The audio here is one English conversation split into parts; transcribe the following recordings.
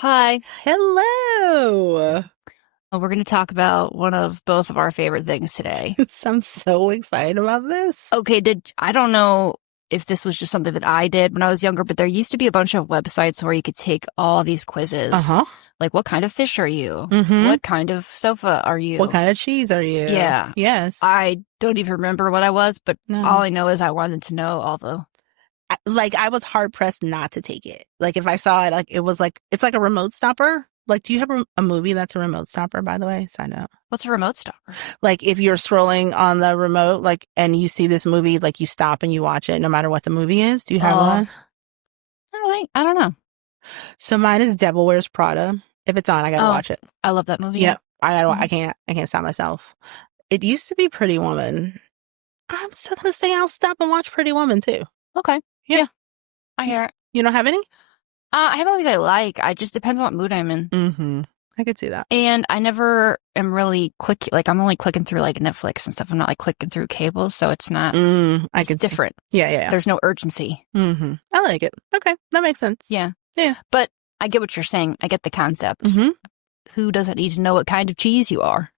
Hi. Hello. We're going to talk about one of both of our favorite things today. I'm so excited about this. Okay, I don't know if this was just something that I did when I was younger, but there used to be a bunch of websites where you could take all these quizzes. Uh-huh. Like, what kind of fish are you? Mm-hmm. What kind of sofa are you? What kind of cheese are you? Yeah. Yes. I don't even remember what I was, but No. all I know is I wanted to know all the... I was hard pressed not to take it. Like, if I saw it, like, it was like, it's like a remote stopper. Like, do you have a movie that's a remote stopper, by the way? Sign up. What's a remote stopper? Like, if you're scrolling on the remote, like, and you see this movie, like, you stop and you watch it no matter what the movie is. Do you have one? I don't know. So mine is Devil Wears Prada. If it's on, I gotta watch it. I love that movie. Yep. I can't stop myself. It used to be Pretty Woman. I'm still gonna say I'll stop and watch Pretty Woman too. Okay. Yeah. I hear it. You don't have any? I have movies I like. It just depends on what mood I'm in. Mm-hmm. I could see that. And I never am really I'm only clicking through like Netflix and stuff. I'm not like clicking through cables, so it's not. It's different. Yeah. There's no urgency. Mm-hmm. I like it. Okay, that makes sense. Yeah. Yeah. But I get what you're saying. I get the concept. Mm-hmm. Who doesn't need to know what kind of cheese you are?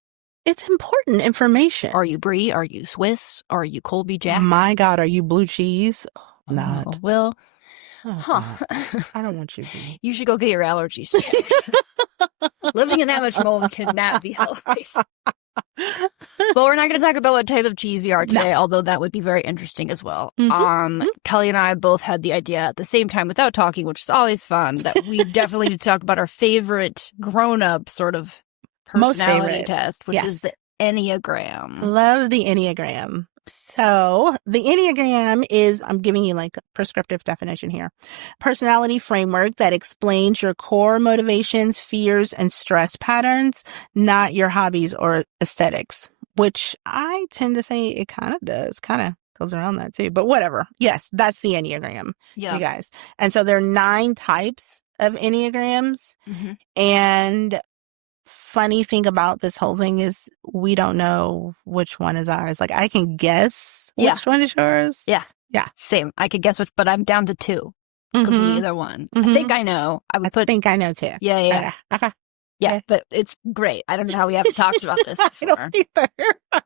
It's important information. Are you Brie? Are you Swiss? Are you Colby Jack? My God, are you blue cheese? Oh, not. Well. Huh. I don't want you to be. You should go get your allergies checked. Living in that much mold cannot be healthy. Well, we're not going to talk about what type of cheese we are today, although that would be very interesting as well. Kelly and I both had the idea at the same time without talking, which is always fun, that we definitely need to talk about our favorite grown-up sort of personality test, which is the Enneagram. Love the Enneagram. So the Enneagram is, I'm giving you like a prescriptive definition here, personality framework that explains your core motivations, fears, and stress patterns, not your hobbies or aesthetics, which I tend to say it kind of does, kind of goes around that too, but whatever. Yes, that's the Enneagram, you guys. And so there are 9 types of Enneagrams. And funny thing about this whole thing is we don't know which one is ours. Like, I can guess which one is yours. Yeah. Same. I could guess which, but I'm down to 2. Could be either one. I think I know. I think I know too. Yeah. Okay. Yeah, but it's great. I don't know how we haven't talked about this before. I don't either.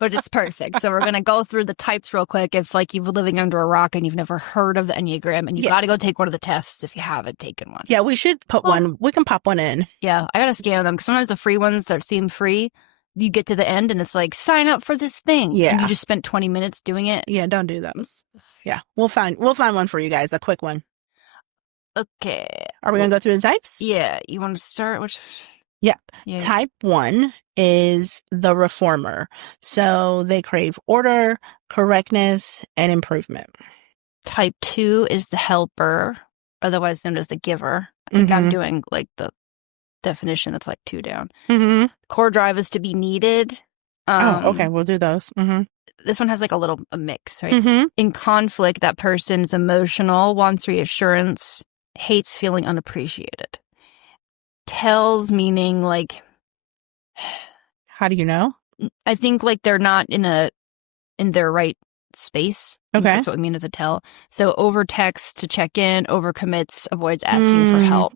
But it's perfect. So we're going to go through the types real quick. If like you've been living under a rock and you've never heard of the Enneagram, and you got to go take one of the tests if you haven't taken one. Yeah, we should put one. We can pop one in. Yeah, I got to scan them because sometimes the free ones that seem free, you get to the end and it's like, sign up for this thing. Yeah. And you just spent 20 minutes doing it. Yeah, don't do those. Yeah, we'll find one for you guys, a quick one. Okay. Are we going to go through the types? Yeah. You want to start? Yeah. Type 1 is the reformer. So they crave order, correctness, and improvement. Type 2 is the helper, otherwise known as the giver. I think I'm doing like the definition that's like 2 down. Core drive is to be needed. Okay. We'll do those. This one has like a mix, right? In conflict, that person's emotional, wants reassurance, hates feeling unappreciated. Tells meaning like, how do you know? I think like they're not in their right space. Okay, that's what we mean as a tell. So over text to check in, over commits, avoids asking for help.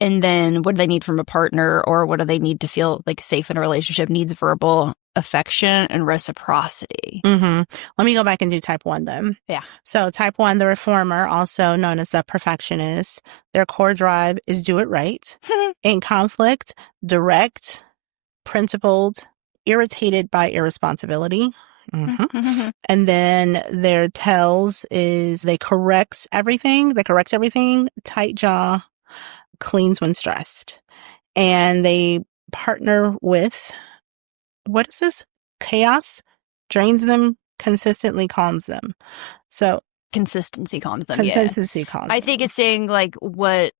And then what do they need from a partner, or what do they need to feel like safe in a relationship? Needs verbal affection and reciprocity. Let me go back and do type 1 then. Yeah. So type 1, the reformer, also known as the perfectionist, their core drive is do it right. In conflict, direct, principled, irritated by irresponsibility. And then their tells is they correct everything, tight jaw, cleans when stressed. And they partner with, what is this? Chaos drains them, consistently calms them. So consistency calms them. Calms I think it's saying like what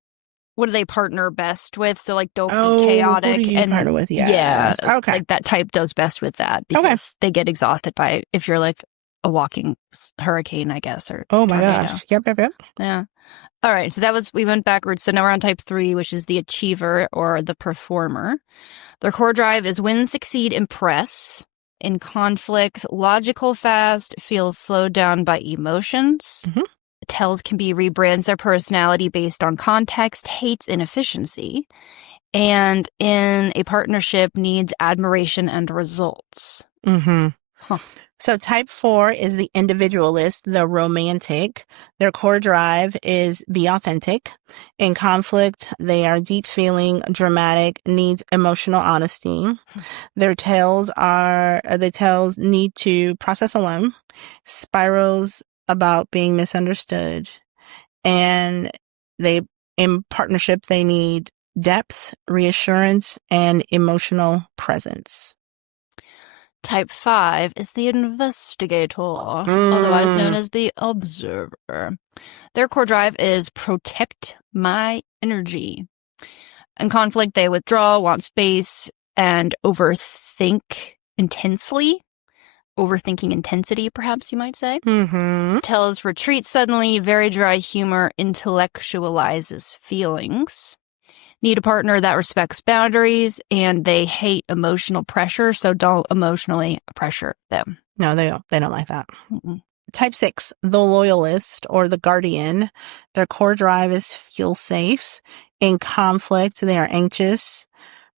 do they partner best with? So like don't be chaotic. Who do you partner with? Yes. Yeah. Okay. Like that type does best with that because they get exhausted by if you're like a walking hurricane, I guess. Or oh my gosh. Yep. Yeah. All right. So we went backwards. So now we're on type 3, which is the achiever or the performer. Their core drive is win, succeed, impress. In conflict, logical, fast, feels slowed down by emotions. tells can be rebrands their personality based on context, hates inefficiency, and in a partnership needs admiration and results. Mm-hmm. Huh. So type 4 is the individualist, the romantic. Their core drive is be authentic. In conflict, they are deep feeling, dramatic, needs emotional honesty. The tales need to process alone, spirals about being misunderstood. And in partnership, they need depth, reassurance, and emotional presence. Type 5 is the investigator, otherwise known as the observer. Their core drive is protect my energy. In conflict, they withdraw, want space, and overthink intensely. Overthinking intensity, perhaps you might say. Mm-hmm. Tells retreat suddenly, very dry humor, intellectualizes feelings. Need a partner that respects boundaries, and they hate emotional pressure, so don't emotionally pressure them. No, they don't like that. Mm-mm. Type 6, the loyalist or the guardian. Their core drive is feel safe. In conflict, they are anxious,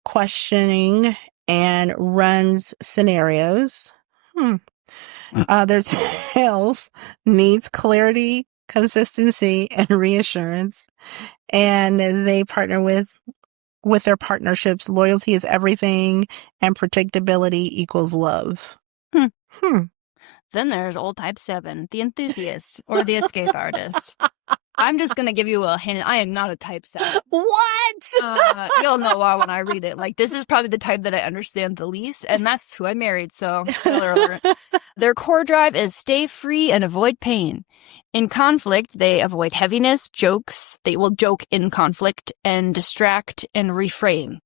questioning, and runs scenarios. Their tales needs clarity, consistency, and reassurance. And they partner with their partnerships. Loyalty is everything, and predictability equals love. Then there's old type 7, the enthusiast or the escape artist. I'm just going to give you a hint. I am not a type 7. What? You'll know why when I read it. Like, this is probably the type that I understand the least, and that's who I married, so spoiler alert. Their core drive is stay free and avoid pain. In conflict, they avoid heaviness, jokes. They will joke in conflict and distract and reframe.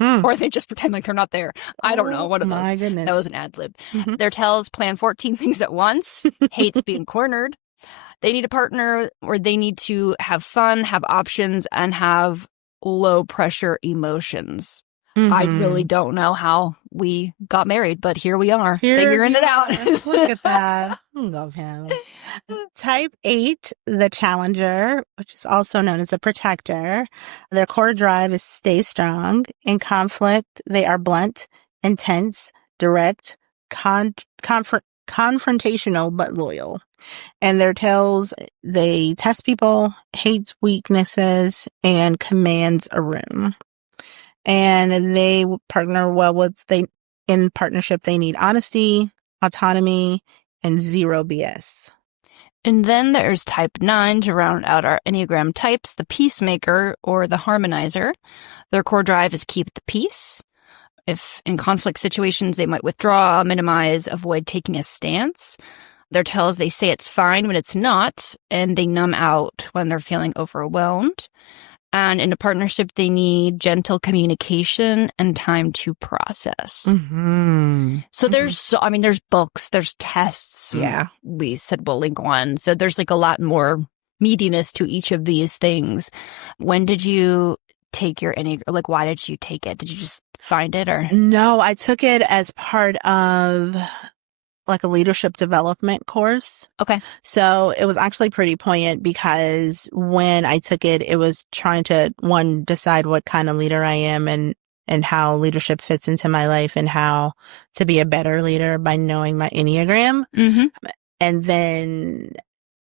Or they just pretend like they're not there. I don't know. One of those. My goodness. That was an ad lib. Mm-hmm. Their tells plan 14 things at once, hates being cornered. They need a partner, or they need to have fun, have options, and have low pressure emotions. I really don't know how we got married, but here we are, figuring it out. Look at that. I love him. Type 8, the challenger, which is also known as the protector. Their core drive is stay strong. In conflict, they are blunt, intense, direct, confrontational, but loyal. And their tells, they test people, hates weaknesses, and commands a room. And they partner well with, in partnership, they need honesty, autonomy, and zero BS. And then there's type 9 to round out our Enneagram types, the peacemaker or the harmonizer. Their core drive is keep the peace. If in conflict situations, they might withdraw, minimize, avoid taking a stance. Their tells, they say it's fine when it's not, and they numb out when they're feeling overwhelmed. And in a partnership, they need gentle communication and time to process. So there's books, there's tests. Yeah. We said we'll link one. So there's like a lot more meatiness to each of these things. When did you take your Enneagram? Like, why did you take it? Did you just find it or? No, I took it as part of like a leadership development course. Okay. So it was actually pretty poignant because when I took it, it was trying to, one, decide what kind of leader I am and how leadership fits into my life and how to be a better leader by knowing my Enneagram. And then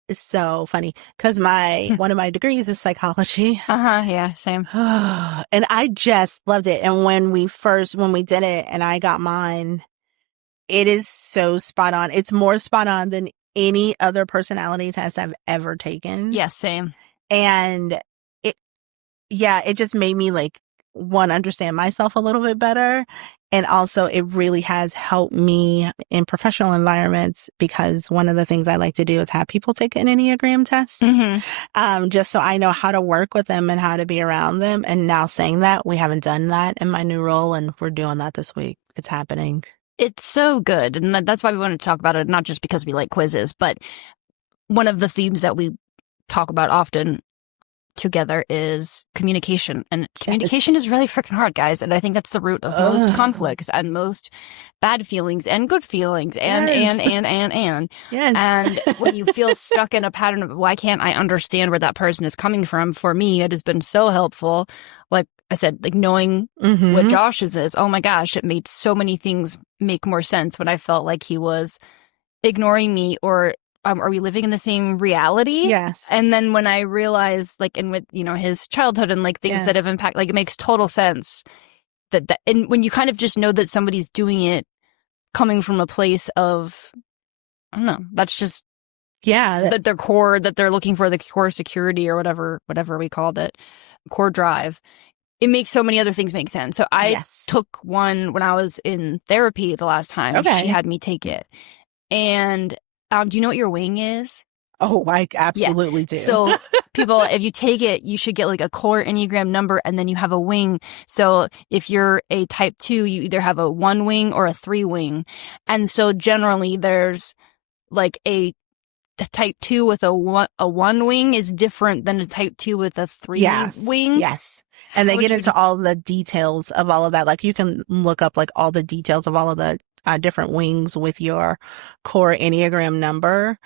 it's so funny because one of my degrees is psychology. Yeah, same. And I just loved it. And when we did it and I got mine, it is so spot on. It's more spot on than any other personality test I've ever taken. Yeah, same. And it just made me like, one, understand myself a little bit better. And also it really has helped me in professional environments because one of the things I like to do is have people take an Enneagram test. Just so I know how to work with them and how to be around them. And now saying that, we haven't done that in my new role and we're doing that this week. It's happening. It's so good. And that's why we want to talk about it, not just because we like quizzes, but one of the themes that we talk about often together is communication. And communication is really freaking hard, guys. And I think that's the root of most conflicts and most bad feelings and good feelings and. Yes. And when you feel stuck in a pattern of why can't I understand where that person is coming from? For me, it has been so helpful. Like I said, like knowing what Josh's is. Oh my gosh, it made so many things make more sense when I felt like he was ignoring me or are we living in the same reality? Yes. And then when I realized, like, and with, you know, his childhood and like things that have impacted, like, it makes total sense that, and when you kind of just know that somebody's doing it coming from a place of, I don't know, that's just, that their core, that they're looking for the core security or whatever we called it, core drive. It makes so many other things make sense. So I took one when I was in therapy the last time. She had me take it. And do you know what your wing is? Oh, I absolutely do. So people, if you take it, you should get like a core Enneagram number and then you have a wing. So if you're a type 2, you either have a 1 wing or a 3 wing. And so generally there's like a type 2 with a 1 wing is different than a type 2 with a 3 wing. Yes. And they get into all the details of all of that. Like you can look up like all the details of all of the different wings with your core Enneagram number.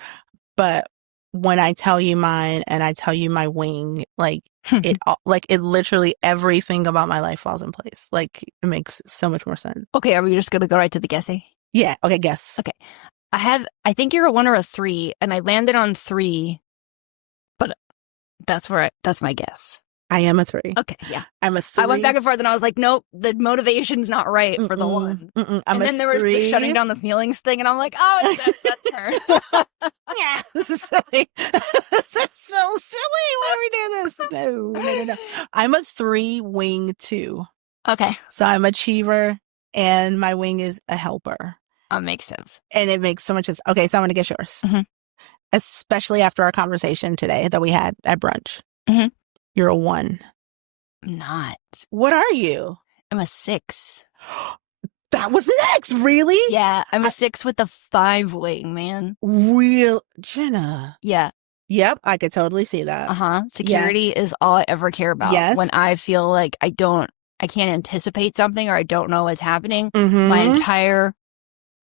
But when I tell you mine and I tell you my wing, like it literally everything about my life falls in place. Like it makes so much more sense. Okay. Are we just going to go right to the guessing? Yeah. Okay. Guess. Okay. I think you're a 1 or a 3 and I landed on 3, but that's my guess. I am a 3. Okay, yeah. I'm a 3. I went back and forth and I was like, nope, the motivation's not right for the 1. And then there was the shutting down the feelings thing and I'm like, oh, that's her. Yeah, this is silly. This is so silly. Why are we doing this? No. I'm a 3 wing 2. Okay. So I'm achiever and my wing is a helper. Makes sense. And it makes so much sense. Okay, so I'm going to guess yours. Especially after our conversation today that we had at brunch. You're a 1. I'm not. What are you? I'm a 6. That was next, really? Yeah, I'm a 6 with a 5 wing, man. Real Jenna. Yeah. Yep, I could totally see that. Security is all I ever care about. Yes. When I feel like I can't anticipate something or I don't know what's happening, my entire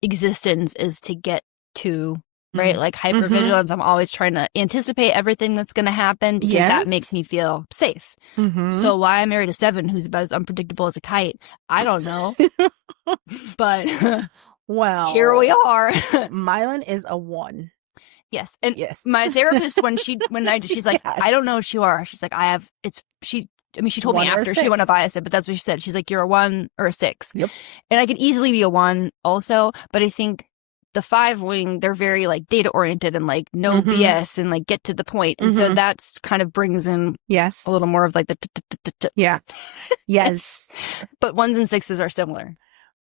existence is to get to, right? Like hypervigilance. I'm always trying to anticipate everything that's going to happen because that makes me feel safe. So why I married a 7 who's about as unpredictable as a kite, I don't know. But well, here we are. Mylan is a 1. Yes. And my therapist, she's like, I don't know what you are. She's like, she told me after she went to bias it, but that's what she said. She's like, you're a 1 or a 6. Yep. And I could easily be a 1 also, but I think the 5 wing, they're very like data oriented and like no BS and like get to the point. And so that's kind of brings in a little more of like the yes. But 1s and 6s are similar.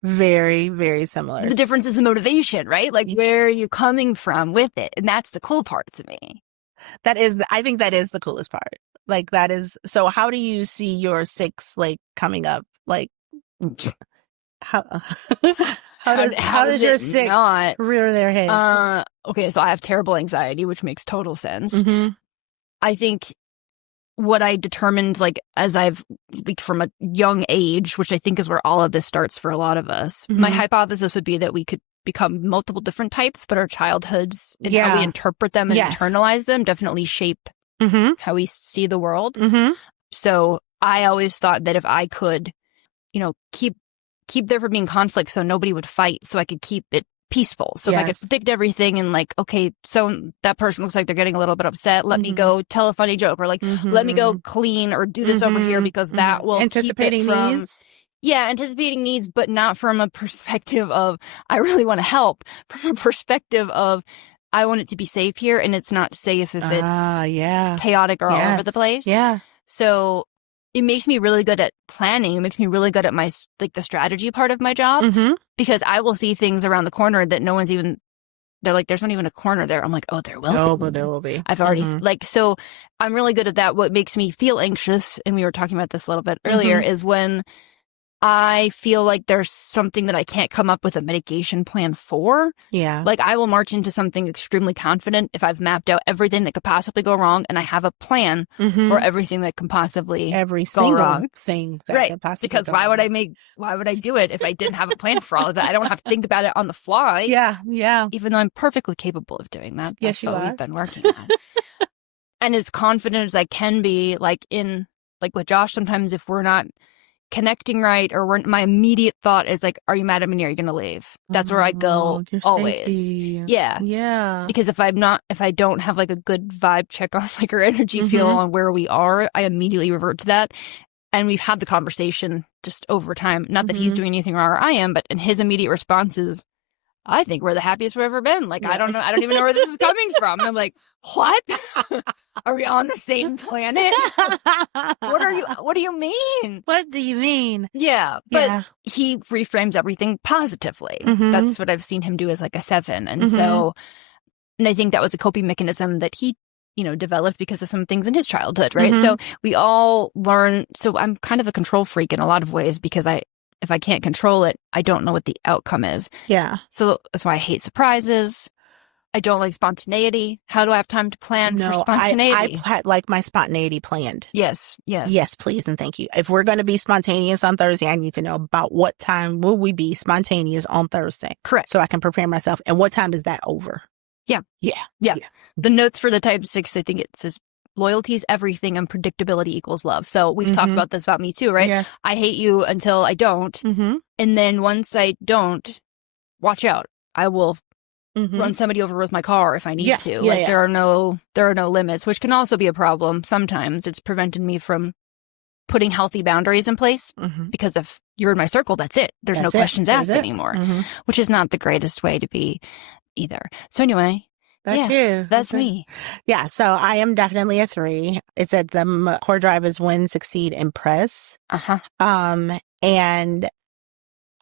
Very, very similar. The difference is the motivation, right? Like where are you coming from with it? And that's the cool part to me. I think that is the coolest part. Like that is, so how do you see your 6 like coming up? Like how does your 6 not rear their head? Okay, so I have terrible anxiety, which makes total sense. I think what I determined, like as I've like from a young age, which I think is where all of this starts for a lot of us, my hypothesis would be that we could become multiple different types, but our childhoods and how we interpret them and internalize them definitely shape how we see the world. So I always thought that if I could, you know, keep there from being conflict so nobody would fight, so I could keep it peaceful. So if I could predict everything and like, okay, so that person looks like they're getting a little bit upset. Let me go tell a funny joke, or like, let me go clean or do this over here because that will anticipating keep it from, needs. Yeah, anticipating needs, but not from a perspective of I really want to help. From a perspective of I want it to be safe here, and it's not safe if it's chaotic or all over the place. Yeah. So it makes me really good at planning. It makes me really good at my like the strategy part of my job because I will see things around the corner that no one's even. They're like, there's not even a corner there. I'm like, oh, there will be. Oh, but there will be. I've already like so. I'm really good at that. What makes me feel anxious, and we were talking about this a little bit earlier, is when I feel like there's something that I can't come up with a mitigation plan for. Yeah. Like I will march into something extremely confident if I've mapped out everything that could possibly go wrong and I have a plan for everything that can possibly every go single wrong. thing that Right. could possibly Because go why would wrong. why would I do it if I didn't have a plan for all of that? I don't have to think about it on the fly. Yeah. Even though I'm perfectly capable of doing that. Yes, That's you what are. we've been working on. And as confident as I can be, like with Josh, sometimes if we're not connecting right, or my immediate thought is like, are you mad at me or are you going to leave? That's where I go always. Safety. Yeah. Yeah. Because if I don't have like a good vibe check on like our energy feel on where we are, I immediately revert to that. And we've had the conversation just over time. Not that he's doing anything wrong or I am, but in his immediate response is, I think we're the happiest we've ever been. Like, I don't know. I don't even know where this is coming from. And I'm like, what? Are we on the same planet? What do you mean? What do you mean? Yeah. But he reframes everything positively. That's what I've seen him do as like a 7. And so, and I think that was a coping mechanism that he, developed because of some things in his childhood, right? So we all learn. So I'm kind of a control freak in a lot of ways because if I can't control it, I don't know what the outcome is. Yeah. So that's why I hate surprises. I don't like spontaneity. How do I have time to plan for spontaneity? I like my spontaneity planned. Yes. Yes, please and thank you. If we're going to be spontaneous on Thursday, I need to know about what time will we be spontaneous on Thursday. Correct. So I can prepare myself. And what time is that over? Yeah. The notes for the type 6, I think it says loyalty is everything and predictability equals love. So we've talked about this about me too, right? Yeah. I hate you until I don't. And then once I don't, watch out. I will run somebody over with my car if I need to. There are no limits, which can also be a problem. Sometimes it's prevented me from putting healthy boundaries in place because if you're in my circle, that's it. There's no questions asked anymore, which is not the greatest way to be either. So anyway, that's you. That's me. Yeah. So I am definitely a 3. It said the core drive is win, succeed, impress. And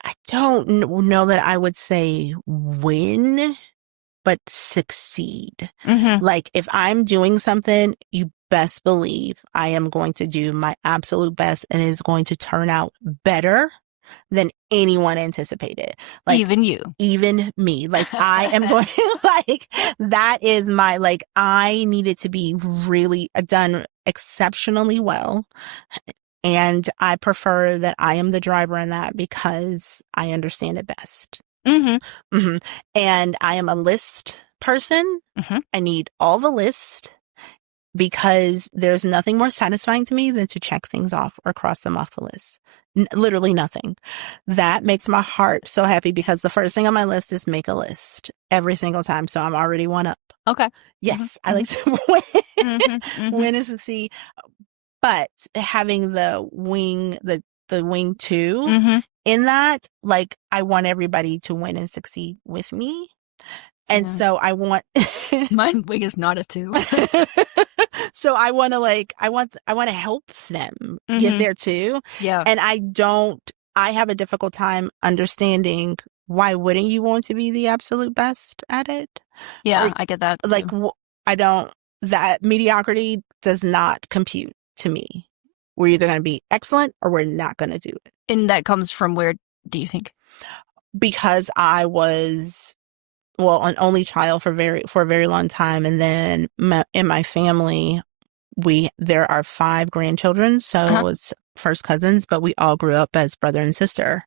I don't know that I would say win, but succeed. Like if I'm doing something, you best believe I am going to do my absolute best and it is going to turn out better than anyone anticipated. Like even me. Like I am going like that is my like I needed to be really done exceptionally well. And I prefer that I am the driver in that because I understand it best. And I am a list person. I need all the list because there's nothing more satisfying to me than to check things off or cross them off the list. Literally nothing. That makes my heart so happy because the first thing on my list is make a list every single time. So I'm already one up. Okay. Yes. I like to win and succeed. But having the wing 2 in that, like, I want everybody to win and succeed with me. And so I want my wing is not a 2. So I want to help them get there too. Yeah. And I have a difficult time understanding why wouldn't you want to be the absolute best at it? Yeah, I get that. Like that mediocrity does not compute to me. We're either going to be excellent or we're not going to do it. And that comes from where, do you think? Because I was an only child for a very long time. And then in my family, there are 5 grandchildren. So it was first cousins, but we all grew up as brother and sister.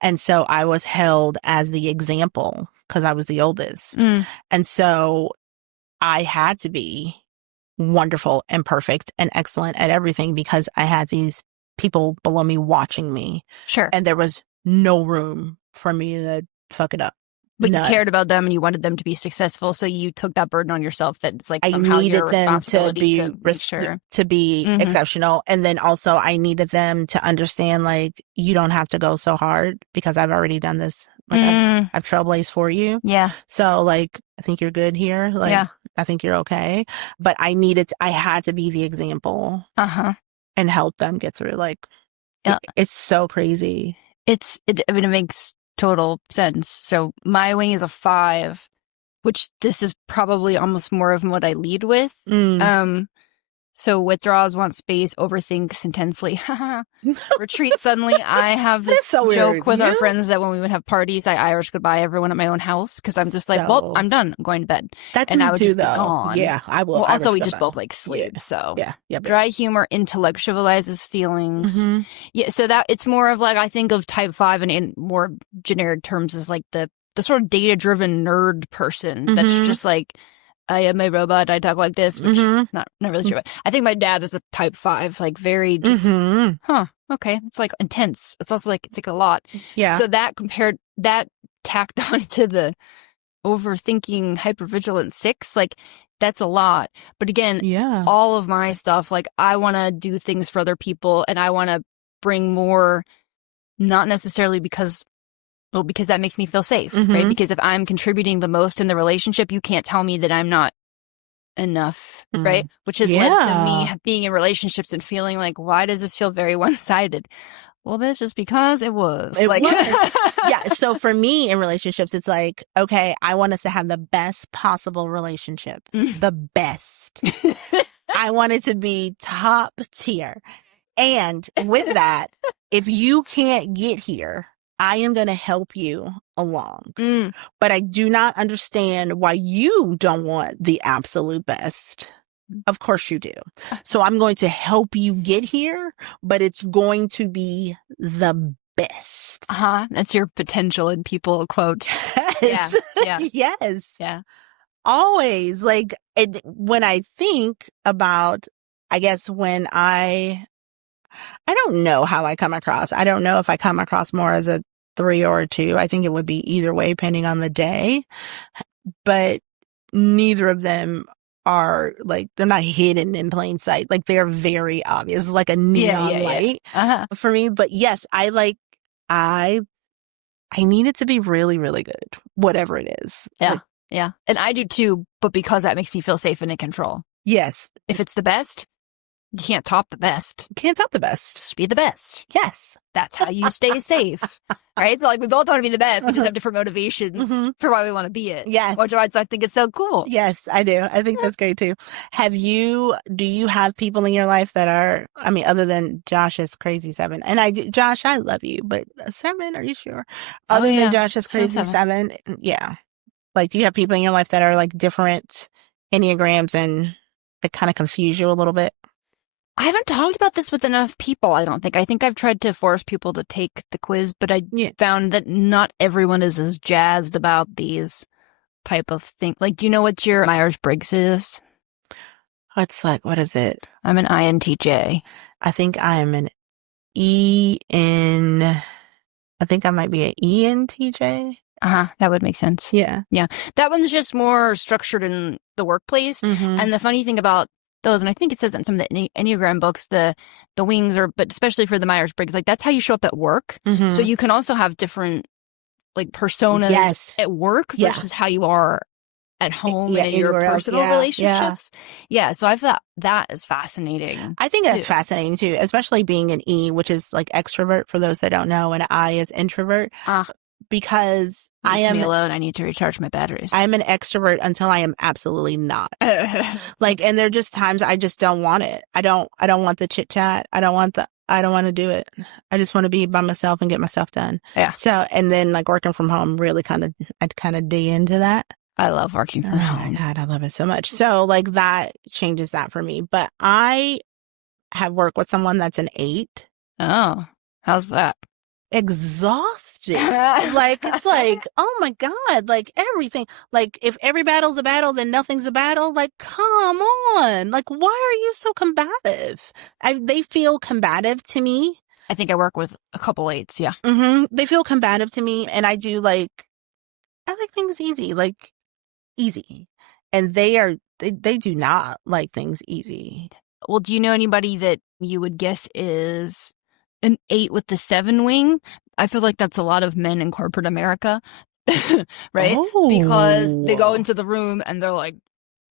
And so I was held as the example because I was the oldest. And so I had to be wonderful and perfect and excellent at everything because I had these people below me watching me. Sure. And there was no room for me to fuck it up. But you cared about them and you wanted them to be successful, so you took that burden on yourself that it's like somehow your responsibility to be exceptional. And then also I needed them to understand, like, you don't have to go so hard because I've already done this. Like I've trailblazed for you. Yeah. So like, I think you're good here. Like, I think you're okay. But I had to be the example and help them get through. Like, it's so crazy. It makes total sense. So my wing is a 5, which this is probably almost more of what I lead with. So withdraws, wants space, overthinks intensely. Retreat suddenly. I have this so joke weird. with our friends that when we would have parties, I Irish goodbye everyone at my own house because I'm just like, well, I'm done. I'm going to bed. That's and me I would too, just though. be gone. Yeah, I will. Well, also Irish we just goodbye. both like sleep. So yeah. Dry humor intellectualizes feelings. Mhm. Yeah, so that it's more of like I think of type 5 and in more generic terms as like the sort of data-driven nerd person that's just like, I am a robot, I talk like this, which not really sure. I think my dad is a type 5, like very just, okay. It's like intense. It's also like, it's like a lot. Yeah. So that tacked on to the overthinking, hypervigilant 6, like that's a lot. But again, all of my stuff, like I want to do things for other people and I want to bring more, not necessarily because that makes me feel safe, right? Because if I'm contributing the most in the relationship, you can't tell me that I'm not enough, right? Which has led to me being in relationships and feeling like, why does this feel very one-sided? Well, that's just because it was. Yeah. So for me in relationships, it's like, okay, I want us to have the best possible relationship. The best. I want it to be top tier. And with that, if you can't get here, I am going to help you along. But I do not understand why you don't want the absolute best. Of course you do. So I'm going to help you get here, but it's going to be the best. That's your potential in people quote. Yes. Yeah. Yes. Yeah. Always. Like, when I think about, I guess when I don't know how I come across. I don't know if I come across more as a 3 or a 2. I think it would be either way, depending on the day. But neither of them are like, they're not hidden in plain sight. Like they're very obvious. It's like a neon light for me. But yes, I need it to be really, really good, whatever it is. Yeah. Yeah. And I do too, but because that makes me feel safe and in control. Yes. If it's the best, you can't top the best. You can't top the best. Just be the best. Yes. That's how you stay safe. Right? So like we both want to be the best. We just have different motivations for why we want to be it. Yeah. Which I think it's so cool. Yes, I do. I think that's great too. Do you have people in your life that are, I mean, other than Josh's crazy 7? And Josh, I love you, but 7, are you sure? Other than Josh's crazy 7, yeah. Like, do you have people in your life that are like different Enneagrams and that kind of confuse you a little bit? I haven't talked about this with enough people, I don't think. I think I've tried to force people to take the quiz, but I found that not everyone is as jazzed about these type of things. Like, do you know what your Myers-Briggs is? What is it? I'm an INTJ. I think I'm an I think I might be an ENTJ. That would make sense. Yeah. Yeah. That one's just more structured in the workplace. And the funny thing about those, and I think it says in some of the Enneagram books, the wings are, but especially for the Myers-Briggs, like that's how you show up at work. So you can also have different like personas at work versus how you are at home and in your personal relationships. Yeah. So I thought that is fascinating. I think that's fascinating too, especially being an E, which is like extrovert for those that don't know, and I is introvert. Because I am alone. I need to recharge my batteries. I'm an extrovert until I am absolutely not. Like, and there are just times I just don't want it. I don't want the chit chat. I don't want to do it. I just want to be by myself and get my stuff done. Yeah. So, and then like working from home really I'd kind of dig into that. I love working from home. Oh my God, I love it so much. So like that changes that for me. But I have worked with someone that's an 8. Oh, how's that? Exhausted. Like, it's like, oh my God, like everything. Like, if every battle's a battle, then nothing's a battle. Like, come on. Like, why are you so combative? They feel combative to me. I think I work with a couple 8s, yeah. They feel combative to me, and I like things easy, like, easy. And they do not like things easy. Well, do you know anybody that you would guess is an 8 with the 7 wing? I feel like that's a lot of men in corporate America, right? Because they go into the room and they're like,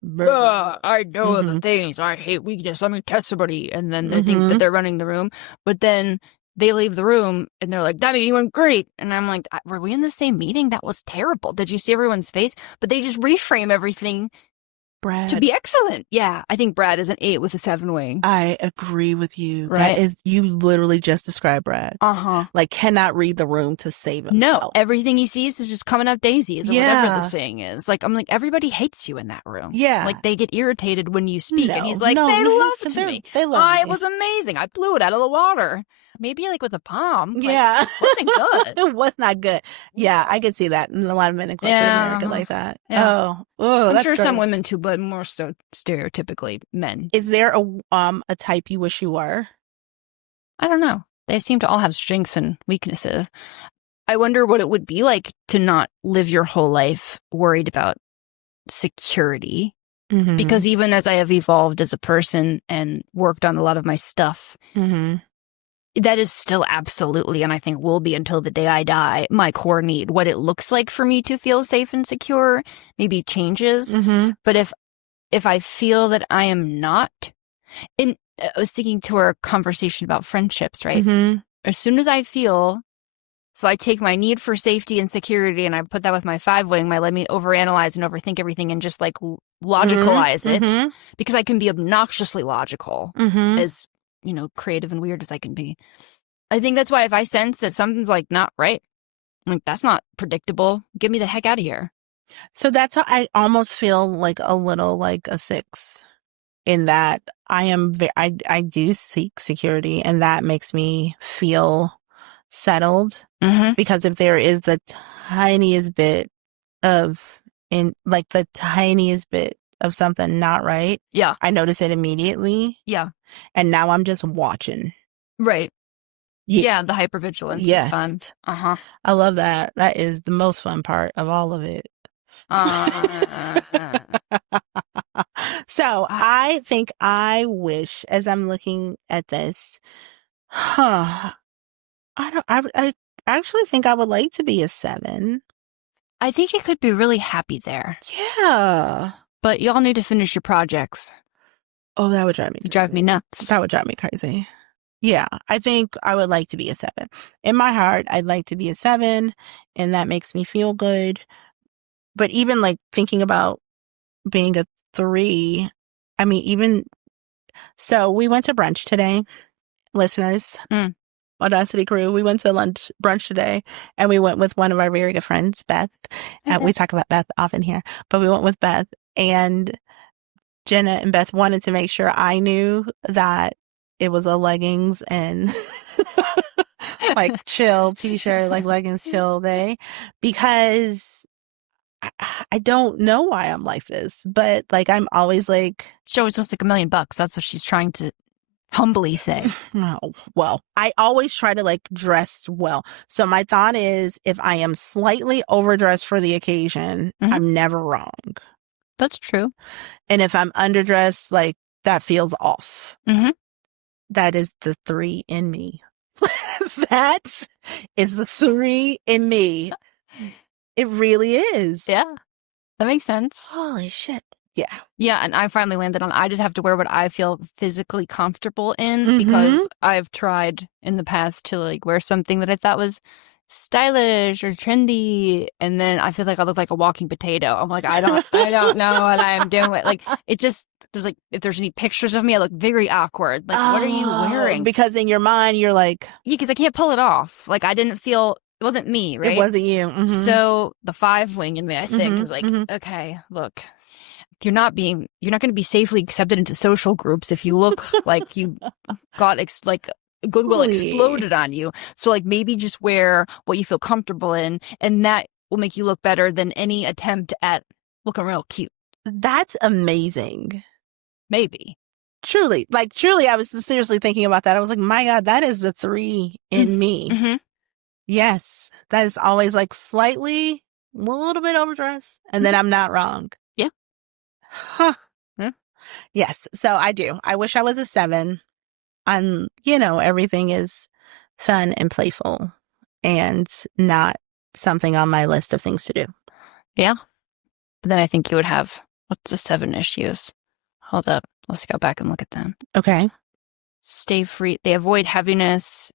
I know the things I hate weakness. Let me test somebody. And then they think that they're running the room. But then they leave the room and they're like, that meeting went great. And I'm like, were we in the same meeting? That was terrible. Did you see everyone's face? But they just reframe everything Brad. to be excellent. Yeah, I think Brad is an 8 with a 7 wing. I agree with you. Right? That is, you literally just described Brad. Uh-huh. Like, cannot read the room to save himself. No, everything he sees is just coming up daisies or whatever the saying is. Like, I'm like, everybody hates you in that room. Yeah. Like, they get irritated when you speak. No, and he's like, no, they no, loved me. They love I me. was amazing. I blew it out of the water. Maybe like with a palm. Like, Yeah. wasn't good. It was not good. Yeah, I could see that in a lot of men in corporate America like that. Yeah. Oh, I'm that's sure some gross. women too, but more so stereotypically men. Is there a type you wish you were? I don't know. They seem to all have strengths and weaknesses. I wonder what it would be like to not live your whole life worried about security. Mm-hmm. Because even as I have evolved as a person and worked on a lot of my stuff, Mm-hmm. that is still absolutely, and I think will be until the day I die, my core need. What it looks like for me to feel safe and secure maybe changes. Mm-hmm. But if I feel that I am not, and I was thinking to our conversation about friendships, right? Mm-hmm. As soon as I feel, so I take my need for safety and security and I put that with my 5 wing, my let me overanalyze and overthink everything and just like logicalize it, Mm-hmm. because I can be obnoxiously logical, Mm-hmm. as, you know, creative and weird as I can be. I think that's why if I sense that something's like not right, I'm like, that's not predictable. Get me the heck out of here. So that's how I almost feel like a little like a 6 in that I do seek security, and that makes me feel settled. Mm-hmm. Because if there is the tiniest bit of something not right, Yeah. I notice it immediately. Yeah. And now I'm just watching. Right. Yeah, the hypervigilance is fun. Uh-huh. I love that. That is the most fun part of all of it. So I think I wish, as I'm looking at this, I actually think I would like to be a 7. I think you could be really happy there. Yeah. But y'all need to finish your projects. Oh, that would drive me crazy. You drive me nuts. That would drive me crazy. Yeah, I think I would like to be a 7. In my heart, I'd like to be a 7, and that makes me feel good. But even like thinking about being a 3, I mean, so we went to brunch today, listeners. Audacity crew, we went to brunch today, and we went with one of our very good friends, Beth. We talk about Beth often here, but we went with Beth, and Jenna and Beth wanted to make sure I knew that it was a leggings and like chill t-shirt, like leggings chill day, because I don't know why I'm like this, but like I'm always like, she always looks like $1 million. That's what she's trying to humbly say. No, well, I always try to like dress well. So my thought is, if I am slightly overdressed for the occasion, I'm never wrong. That's true. And if I'm underdressed, like that feels off. That is the 3 in me. That is the 3 in me. It really is. Yeah, that makes sense. Holy shit. Yeah. Yeah, and I finally landed on, I just have to wear what I feel physically comfortable in, because I've tried in the past to like wear something that I thought was stylish or trendy, and then I feel like I look like a walking potato. I'm like, I don't know what I'm doing. Like, it just, there's like, if there's any pictures of me, I look very awkward. Like, what are you wearing? Because in your mind, you're like, yeah, because I can't pull it off. Like, I didn't feel, it wasn't me, right? It wasn't you. So the 5 wing in me, I think, is like, okay, look, you're not going to be safely accepted into social groups if you look like you got like goodwill exploded on you. So like maybe just wear what you feel comfortable in, and that will make you look better than any attempt at looking real cute. That's amazing. Maybe. Truly, I was seriously thinking about that. I was like, my God, that is the 3 in me. Yes, that is always like slightly, a little bit overdressed, and then I'm not wrong. Yeah. Huh. Yeah. Yes. So I do. I wish I was a 7. Everything is fun and playful and not something on my list of things to do. Yeah. But then I think you would have, what's the 7 issues? Hold up. Let's go back and look at them. Okay. Stay free. They avoid heaviness,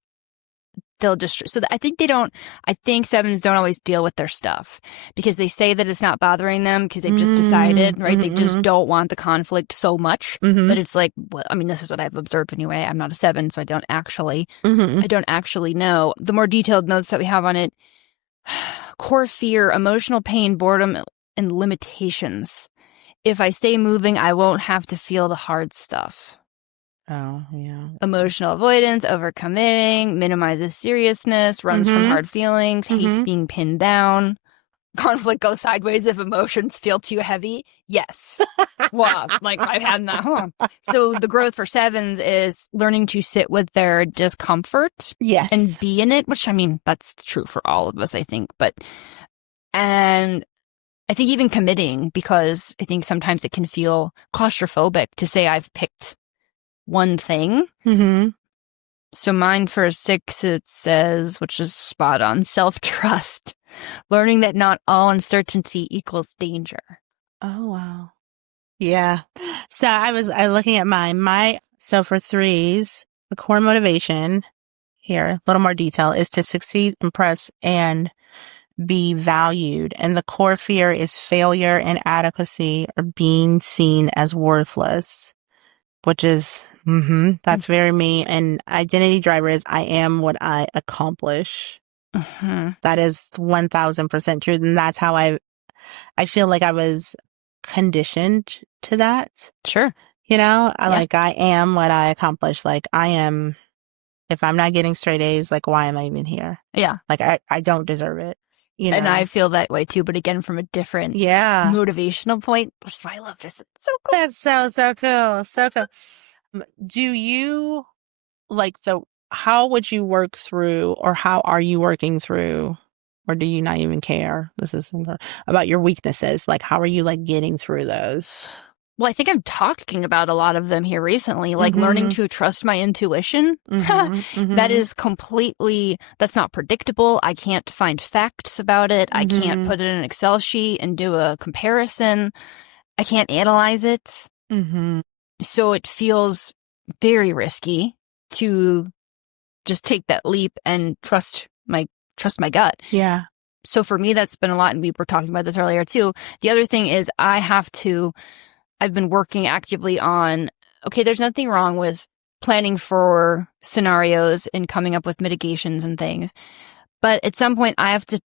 they'll just, so I think I think sevens don't always deal with their stuff because they say that it's not bothering them because they've just decided, right? They just don't want the conflict so much that it's like, well, I mean, this is what I've observed anyway. I'm not a seven, so I don't actually know. The more detailed notes that we have on it, core fear, emotional pain, boredom, and limitations. If I stay moving, I won't have to feel the hard stuff. Oh, yeah. Emotional avoidance, overcommitting, minimizes seriousness, runs from hard feelings, hates being pinned down. Conflict goes sideways if emotions feel too heavy. Yes. Well, like I've had that. So the growth for sevens is learning to sit with their discomfort. Yes. And be in it, which I mean, that's true for all of us, I think. And I think even committing, because I think sometimes it can feel claustrophobic to say I've picked one thing. So mine for a 6, it says, which is spot on, self-trust. Learning that not all uncertainty equals danger. Oh, wow. Yeah. So I looking at mine. So for 3s, the core motivation here, a little more detail, is to succeed, impress, and be valued. And the core fear is failure, inadequacy, or being seen as worthless, which is, that's very me. And identity driver is I am what I accomplish. That is 1000% true. And that's how I feel like I was conditioned to that. Sure. You know, I am what I accomplish. Like I am, if I'm not getting straight A's, like why am I even here? Yeah. Like I don't deserve it. You know? And I feel that way too, but again, from a different motivational point. That's why I love this. It's so cool. That's so cool. So cool. Do you how would you work through, or how are you working through, or do you not even care? This is about your weaknesses. Like, how are you getting through those? Well, I think I'm talking about a lot of them here recently, like learning to trust my intuition. That is that's not predictable. I can't find facts about it. I can't put it in an Excel sheet and do a comparison. I can't analyze it. So it feels very risky to just take that leap and trust my gut. Yeah. So for me, that's been a lot. And we were talking about this earlier too. The other thing is I've been working actively on, okay, there's nothing wrong with planning for scenarios and coming up with mitigations and things. But at some point I have to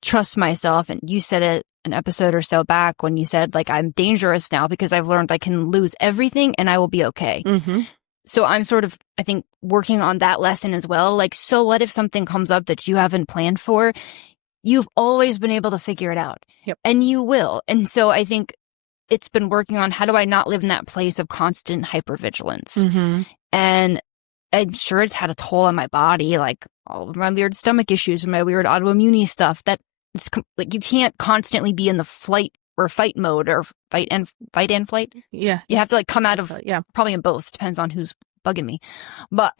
trust myself. And you said it an episode or so back when you said, like, I'm dangerous now because I've learned I can lose everything and I will be okay. So I'm sort of, I think, working on that lesson as well. Like, so what if something comes up that you haven't planned for? You've always been able to figure it out. Yep. And you will. And so I think it's been working on how do I not live in that place of constant hypervigilance? And I'm sure it's had a toll on my body, like all of my weird stomach issues and my weird autoimmune stuff. That it's like you can't constantly be in the flight or fight mode, or fight and flight. Yeah. You have to come out of, probably in both, depends on who's bugging me. But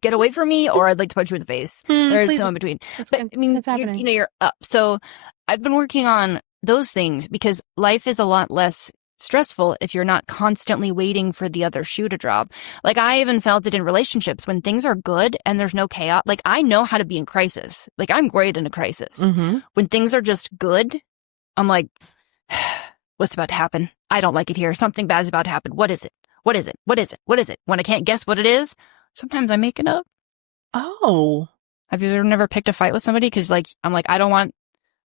get away from me, or I'd like to punch you in the face. There's no in between. But I mean, you're up. So I've been working on those things because life is a lot less stressful if you're not constantly waiting for the other shoe to drop. Like, I even felt it in relationships when things are good and there's no chaos. Like, I know how to be in crisis. Like, I'm great in a crisis. When things are just good, I'm like, what's about to happen? I don't like it here. Something bad's about to happen. What is it? What is it? What is it? What is it? When I can't guess what it is, sometimes I make it up. Oh. Have you never picked a fight with somebody? Because, like, I'm like, I don't want,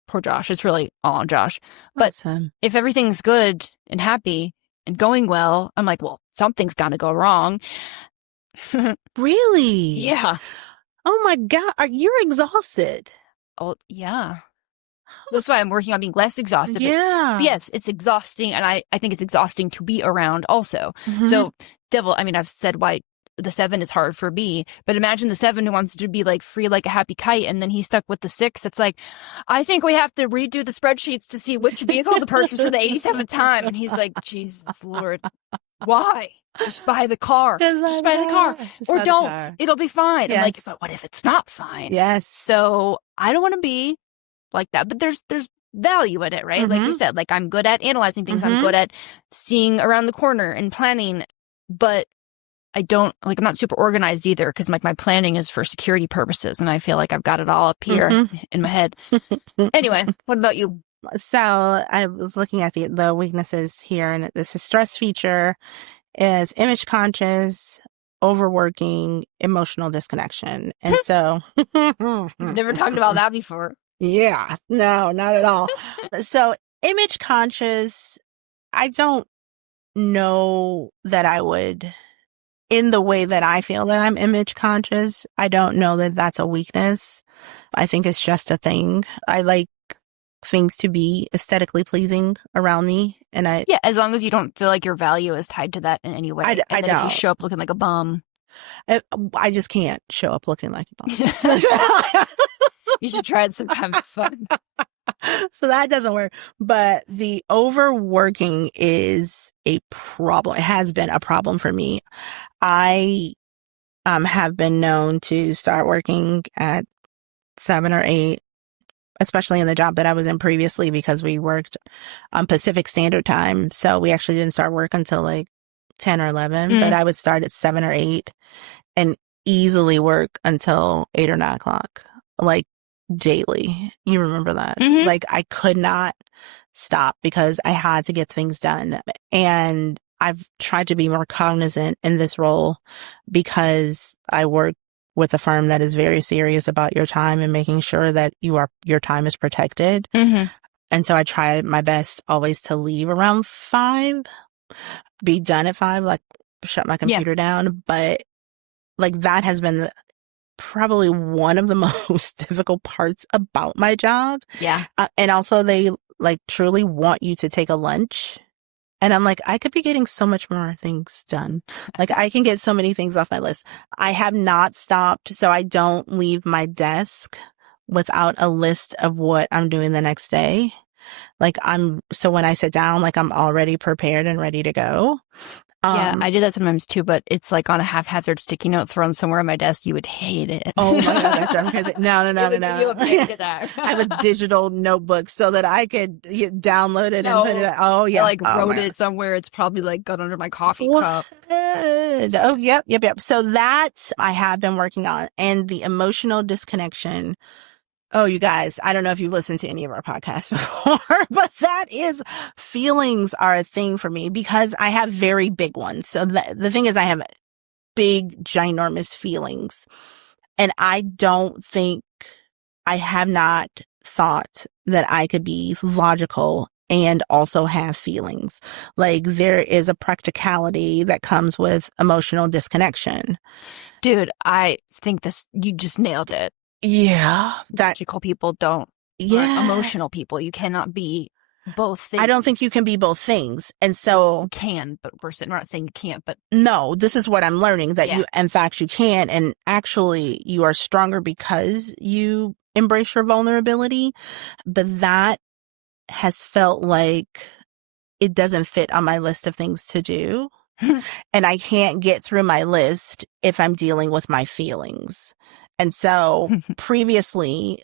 poor Josh. It's really all on Josh. But if everything's good and happy and going well, I'm like, well, something's got to go wrong. Really? Yeah. Oh my God. You're exhausted. Oh, yeah. That's why I'm working on being less exhausted. Yeah. But yes, it's exhausting. And I think it's exhausting to be around also. So I've said why the 7 is hard for me, but imagine the 7 who wants to be like free like a happy kite, and then he's stuck with the 6. It's like, I think we have to redo the spreadsheets to see which vehicle to purchase for the 87th time. And he's like, Jesus Lord, why? Just buy the car. Just buy the car. Or don't. It'll be fine. Yes. I'm like, but what if it's not fine? Yes. So I don't want to be like that, but there's value in it, right? Like you said, like, I'm good at analyzing things. I'm good at seeing around the corner and planning, but I'm not super organized either because like my planning is for security purposes and I feel like I've got it all up here in my head. Anyway, what about you? So I was looking at the weaknesses here, and this is stress feature is image conscious, overworking, emotional disconnection. And so Never talked about that before. Yeah, no, not at all. So image conscious, I don't know that I would, in the way that I feel that I'm image conscious, I don't know that that's a weakness. I think it's just a thing. I like things to be aesthetically pleasing around me. And yeah, as long as you don't feel like your value is tied to that in any way. I don't. If you show up looking like a bum. I just can't show up looking like a bum. You should try it sometime. It's fun. So that doesn't work. But the overworking is a problem. It has been a problem for me. I have been known to start working at 7 or 8, especially in the job that I was in previously, because we worked on Pacific Standard Time. So we actually didn't start work until like 10 or 11, but I would start at 7 or 8 and easily work until 8 or 9 o'clock, like daily. You remember that? Like I could not stop because I had to get things done. And I've tried to be more cognizant in this role because I work with a firm that is very serious about your time and making sure that your time is protected. And so I try my best always to leave around 5, be done at 5, like shut my computer down. But like that has been probably one of the most difficult parts about my job. Yeah. And also they like truly want you to take a lunch. And I'm like, I could be getting so much more things done. Like I can get so many things off my list. I have not stopped. So I don't leave my desk without a list of what I'm doing the next day. Like so when I sit down, like I'm already prepared and ready to go. Yeah, I do that sometimes too, but it's like on a haphazard sticky note thrown somewhere on my desk. You would hate it. Oh my God, that's what I'm crazy. No. I have a digital notebook so that I could download it and put it. Oh yeah, I wrote it somewhere. It's probably like got under my coffee cup. Oh yep. So that I have been working on, and the emotional disconnection. Oh, you guys, I don't know if you've listened to any of our podcasts before, but feelings are a thing for me because I have very big ones. So the thing is, I have big, ginormous feelings. And I have not thought that I could be logical and also have feelings. Like there is a practicality that comes with emotional disconnection. Dude, I think you just nailed it. Yeah. Logical people aren't emotional people. You cannot be both things. I don't think you can be both things. And so you can, but we're not saying you can't, but no, this is what I'm learning, that in fact you can. And actually you are stronger because you embrace your vulnerability. But that has felt like it doesn't fit on my list of things to do. And I can't get through my list if I'm dealing with my feelings. And so previously,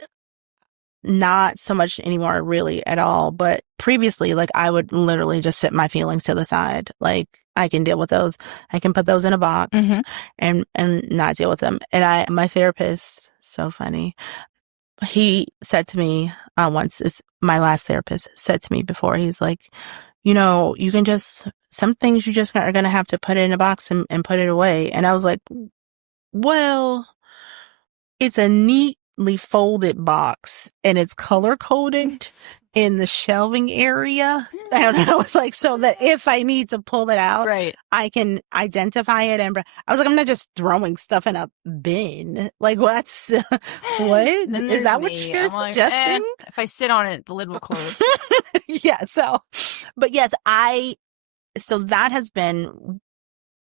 not so much anymore really at all, but previously, like I would literally just sit my feelings to the side. Like I can deal with those. I can put those in a box and not deal with them. And my therapist, so funny. He said to me once, my last therapist said to me before, he's like, you can some things you just are going to have to put in a box and put it away. And I was like, well, it's a neatly folded box and it's color coded in the shelving area. I don't know. It's like, so that if I need to pull it out, I can identify it. And I was like, I'm not just throwing stuff in a bin. Like what? Is that what you're suggesting? If I sit on it, the lid will close. Yeah. But yes, so that has been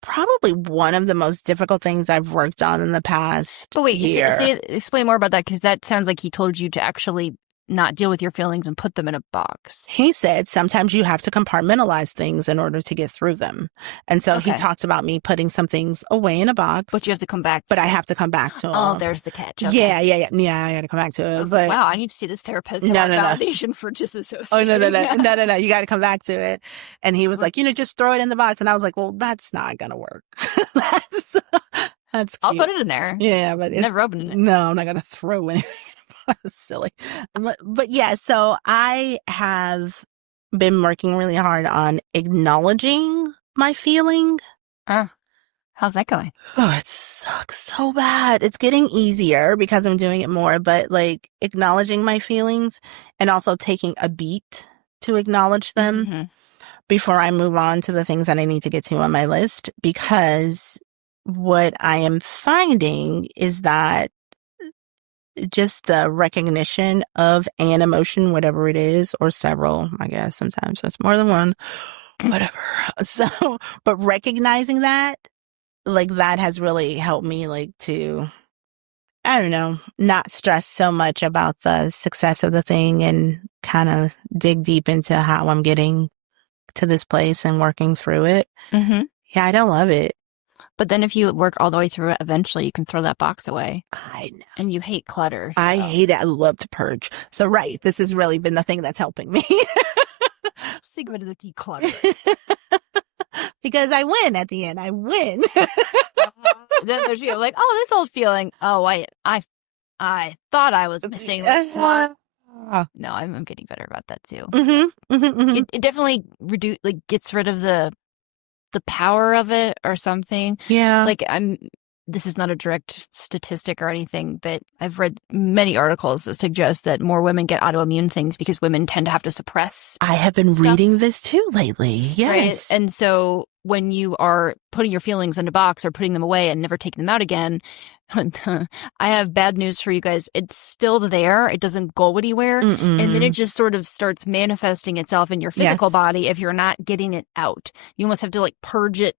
probably one of the most difficult things I've worked on in the past But wait, year. explain more about that, because that sounds like he told you to actually not deal with your feelings and put them in a box? He said sometimes you have to compartmentalize things in order to get through them. And so he Okay. talked about me putting some things away in a box. But you have to come back to But I it. have to come back to them. Oh, there's the catch. Okay. Yeah, I got to come back to I it. was But like, wow, I need to see this therapist. No, want no, no. validation for disassociating. oh, no. You got to come back to it. And he was like, just throw it in the box. And I was like, well, that's not going to work. That's cute. I'll put it in there. Yeah, but Never opened it. No, I'm not going to throw anything. That's silly. But yeah, so I have been working really hard on acknowledging my feeling. How's that going? Oh, it sucks so bad. It's getting easier because I'm doing it more, but like acknowledging my feelings and also taking a beat to acknowledge them before I move on to the things that I need to get to on my list. Because what I am finding is that just the recognition of an emotion, whatever it is, or several, I guess sometimes that's more than one, whatever. So, but recognizing that, like that has really helped me like to, I don't know, not stress so much about the success of the thing and kind of dig deep into how I'm getting to this place and working through it. Yeah, I don't love it. But then if you work all the way through it, eventually you can throw that box away. I know. And you hate clutter. I hate it. I love to purge. So, right, this has really been the thing that's helping me. Sigma to declutter. Because I win at the end. I win. Then there's you like, oh, this old feeling. Oh, I thought I was missing this one. No, I'm getting better about that too. It definitely gets rid of the power of it or something. Yeah. Like this is not a direct statistic or anything, but I've read many articles that suggest that more women get autoimmune things because women tend to have to suppress. I have been reading this too lately. Yes. Right? And so when you are putting your feelings in a box or putting them away and never taking them out again, I have bad news for you guys. It's still there. It doesn't go anywhere. And then it just sort of starts manifesting itself in your physical body if you're not getting it out. You almost have to like purge it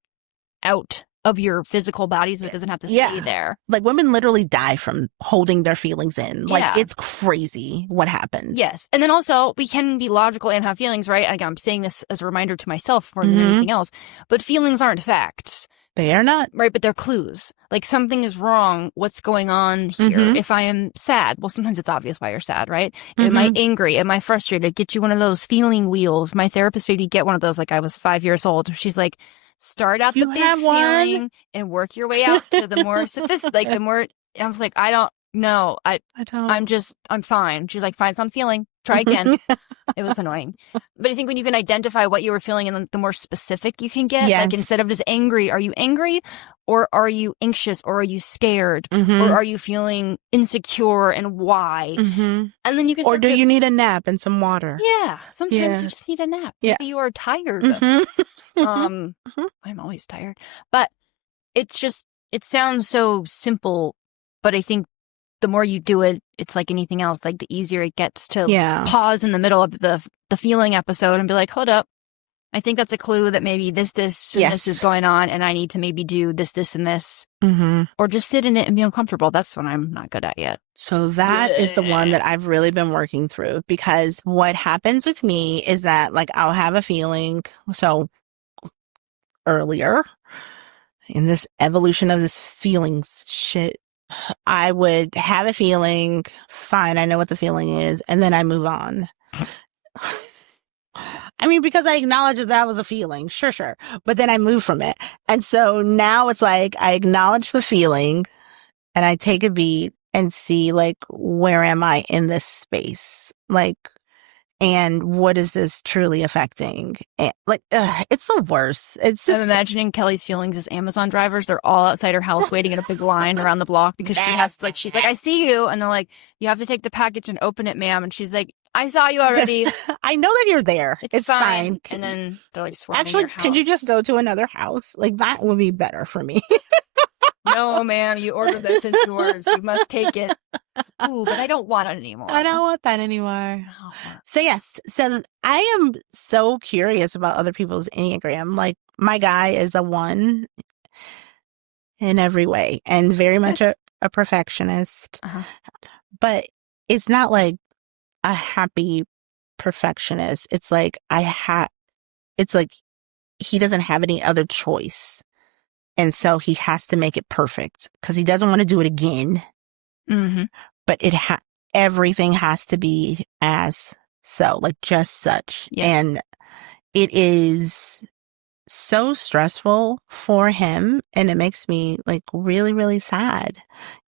out of your physical body so it doesn't have to stay there. Like women literally die from holding their feelings in. Like it's crazy what happens. Yes. And then also we can be logical and have feelings, right? And again, I'm saying this as a reminder to myself more than anything else, but feelings aren't facts. They are not. Right, but they're clues. Like something is wrong. What's going on here? If I am sad, well, sometimes it's obvious why you're sad, right? Am I angry? Am I frustrated? Get you one of those feeling wheels. My therapist made me get one of those like I was 5 years old. She's like, start out the big feeling and work your way out to the more sophisticated, like the more, I'm like, I don't know. I don't. I'm fine. She's like, fine, so I'm feeling. Try again. It was annoying. But I think when you can identify what you were feeling and the more specific you can get, like instead of just angry, are you angry or are you anxious or are you scared or are you feeling insecure and why? And then you can Or do you need a nap and some water? Yeah. Sometimes you just need a nap. Maybe you are tired. I'm always tired. But it's just, it sounds so simple, but I think the more you do it, it's like anything else, like the easier it gets to pause in the middle of the feeling episode and be like, hold up. I think that's a clue that maybe this, and this is going on and I need to maybe do this, and this. Or just sit in it and be uncomfortable. That's what I'm not good at yet. So that is the one that I've really been working through because what happens with me is that like I'll have a feeling. So earlier in this evolution of this feelings shit, I would have a feeling, fine, I know what the feeling is, and then I move on. I mean, because I acknowledge that was a feeling, sure. But then I move from it. And so now it's like I acknowledge the feeling and I take a beat and see like, where am I in this space? Like, and what is this truly affecting? And, like, it's the worst. It's just... I'm imagining Kelly's feelings as Amazon drivers. They're all outside her house waiting in a big line around the block because she has to, like, she's like, I see you. And they're like, you have to take the package and open it, ma'am. And she's like, I saw you already. Yes. I know that you're there. It's fine. And then they're like, swarming actually, your house. could you just go to another house? Like, that would be better for me. No, ma'am, you ordered this. It's yours. You must take it. Ooh, but I don't want it anymore. I don't want that anymore. So yes, so I am so curious about other people's Enneagram. Like my guy is a 1 in every way and very much a perfectionist. But it's not like a happy perfectionist. It's like it's like he doesn't have any other choice. And so he has to make it perfect because he doesn't want to do it again. Mm-hmm. But everything has to be as so, like just such. Yeah. And it is so stressful for him. And it makes me like really, really sad,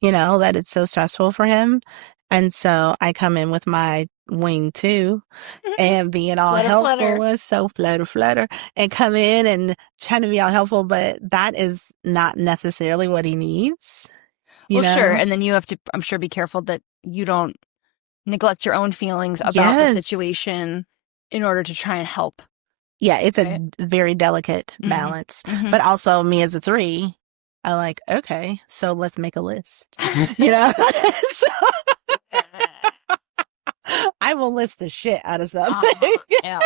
that it's so stressful for him. And so I come in with my wing too and being all helpful and so flutter and come in and trying to be all helpful. But that is not necessarily what he needs. Sure. And then you have to, I'm sure, be careful that you don't neglect your own feelings about the situation in order to try and help. Yeah, it's a very delicate balance. Mm-hmm. But also me as a 3, I like, okay, so let's make a list. So, I will list the shit out of something. Yeah.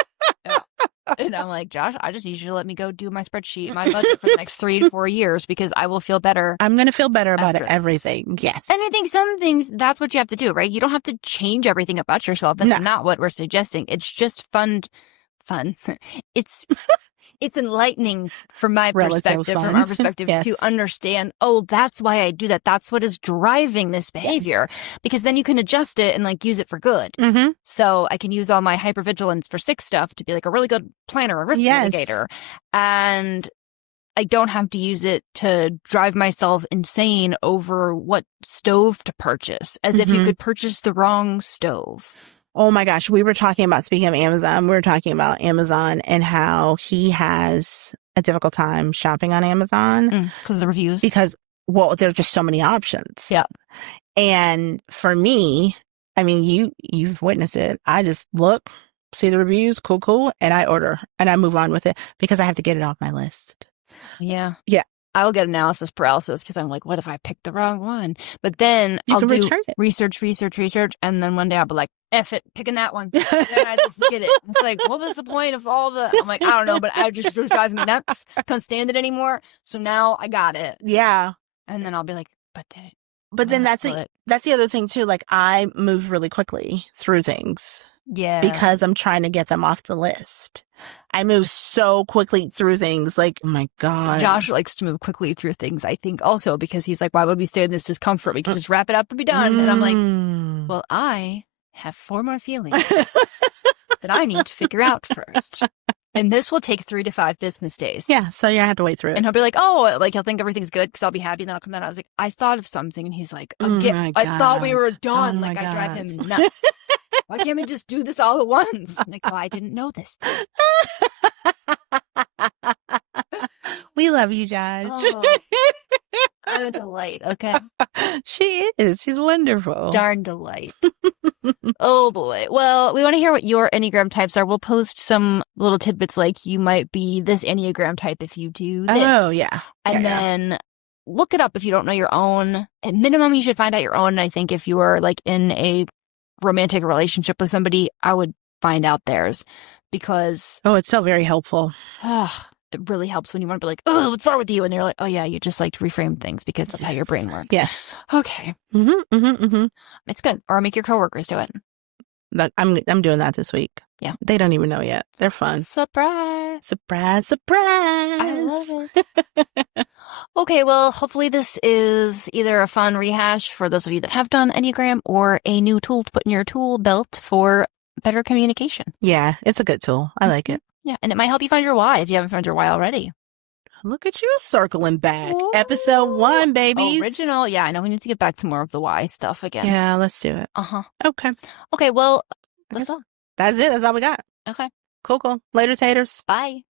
And I'm like, Josh, I just need you to let me go do my spreadsheet, my budget for the next 3 to 4 years because I will feel better. I'm going to feel better about everything. Yes. And I think some things, that's what you have to do, right? You don't have to change everything about yourself. That's not what we're suggesting. It's just fun. It's enlightening from my perspective, from our perspective, to understand, that's why I do that. That's what is driving this behavior. Because then you can adjust it and like use it for good. Mm-hmm. So I can use all my hypervigilance for sick stuff to be like a really good planner, a risk mitigator. And I don't have to use it to drive myself insane over what stove to purchase, as if you could purchase the wrong stove. Oh my gosh, speaking of Amazon, we were talking about Amazon and how he has a difficult time shopping on Amazon. Because of the reviews? Because, there are just so many options. Yeah. And for me, I mean, you've witnessed it. I just look, see the reviews, cool, and I order and I move on with it because I have to get it off my list. Yeah. Yeah. I'll get analysis paralysis because I'm like, what if I picked the wrong one? But then I'll do research. And then one day I'll be like, F it, picking that one. And then I just get it. It's like, what was the point of all the... I'm like, I don't know, but it was driving me nuts. I couldn't stand it anymore. So now I got it. Yeah. And then I'll be like, but did it? But then that's the other thing too. Like I move really quickly through things. Yeah. Because I'm trying to get them off the list. I move so quickly through things. Like, oh my God. Josh likes to move quickly through things, I think, also because he's like, why would we stay in this discomfort? We can just wrap it up and be done. And I'm like, well, I have 4 more feelings that I need to figure out first. And this will take 3 to 5 business days. Yeah, so you have to wait through it. And he'll be like, he'll think everything's good because I'll be happy. And then I'll come down. I was like, I thought of something. And he's like, I thought we were done. I drive him nuts. Why can't we just do this all at once? I'm like, I didn't know this. We love you, Josh. I'm a delight, okay? She is. She's wonderful. Darn delight. Oh, boy. Well, we want to hear what your Enneagram types are. We'll post some little tidbits like you might be this Enneagram type if you do this. Oh, yeah. And then look it up if you don't know your own. At minimum, you should find out your own. And I think if you are like in a romantic relationship with somebody, I would find out theirs because it's so very helpful. It really helps when you want to be like, what's wrong with you? And they're like, yeah, you just like to reframe things because that's how your brain works. Yes. Okay. It's good. Or make your coworkers do it. I'm doing that this week. Yeah. They don't even know yet. They're fun. Surprise. I love it. Okay, well, hopefully this is either a fun rehash for those of you that have done Enneagram or a new tool to put in your tool belt for better communication. Yeah, it's a good tool. I like it. Yeah, and it might help you find your why if you haven't found your why already. Look at you circling back. Ooh. Episode 1, babies. Original. Yeah, I know we need to get back to more of the why stuff again. Yeah, let's do it. Okay. Okay, well, that's all. That's it. That's all we got. Okay. Cool. Later, taters. Bye.